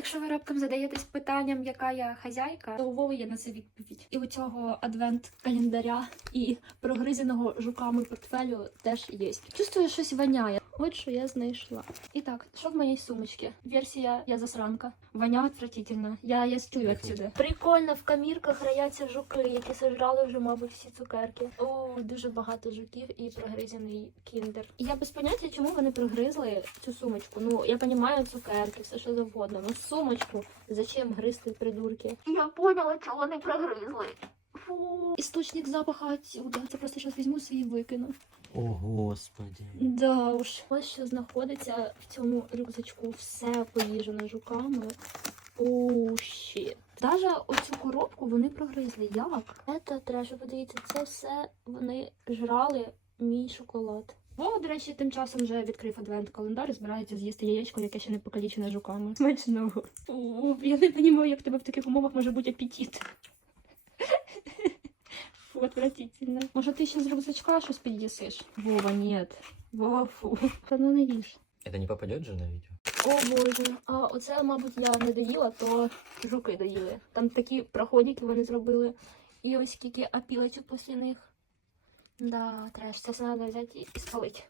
Якщо ви раптом задаєтесь питанням, яка я хазяйка, то у Вови є на це відповідь. І у цього адвент-календаря і прогризеного жуками портфелю теж є. Чувствую, щось воняє. От що я знайшла. І так, що в моїй сумочці? Версія я засранка. Воня отвратительно. Я, я стюю отсюди. Прикольно, в камірках рояться жуки, які сожрали вже, мабуть, всі цукерки. О, дуже багато жуків і прогризений кіндер. Я без поняття, чому вони прогризли цю сумочку. Ну, я розумію цукерки, все що завгодно. Ну, сумочку зачем гризти придурки? Я поняла, чого вони прогризли. Фу. Істочник запаха отсюда. Це просто зараз візьму свій і викину. О, господи. Да уж. Ось що знаходиться в цьому рюкзачку. Все поїжджено жуками. Оу, щит. Даже оцю коробку вони прогризли. Як? Це треш, Ви подивіться, це все вони жрали мій шоколад. Вова, до речі, тим часом вже відкрив адвент-календар і збирається з'їсти яєчко, яке ще не покалічене жуками. Смачного. Я не розумію, як тебе в таких умовах може бути апетит. Фу, отвратительно. Може, ти ще з рюкзачка щось під'їсиш? Вова, ні. Вова, фу. Та ну не їж. Это не попадет же на видео? О боже. А оце, мабуть, я не доїла, то жуки доїли. Там такі проходики вони зробили. І ось скільки опілочок після них. Да, треш, це все треба взяти і спалити.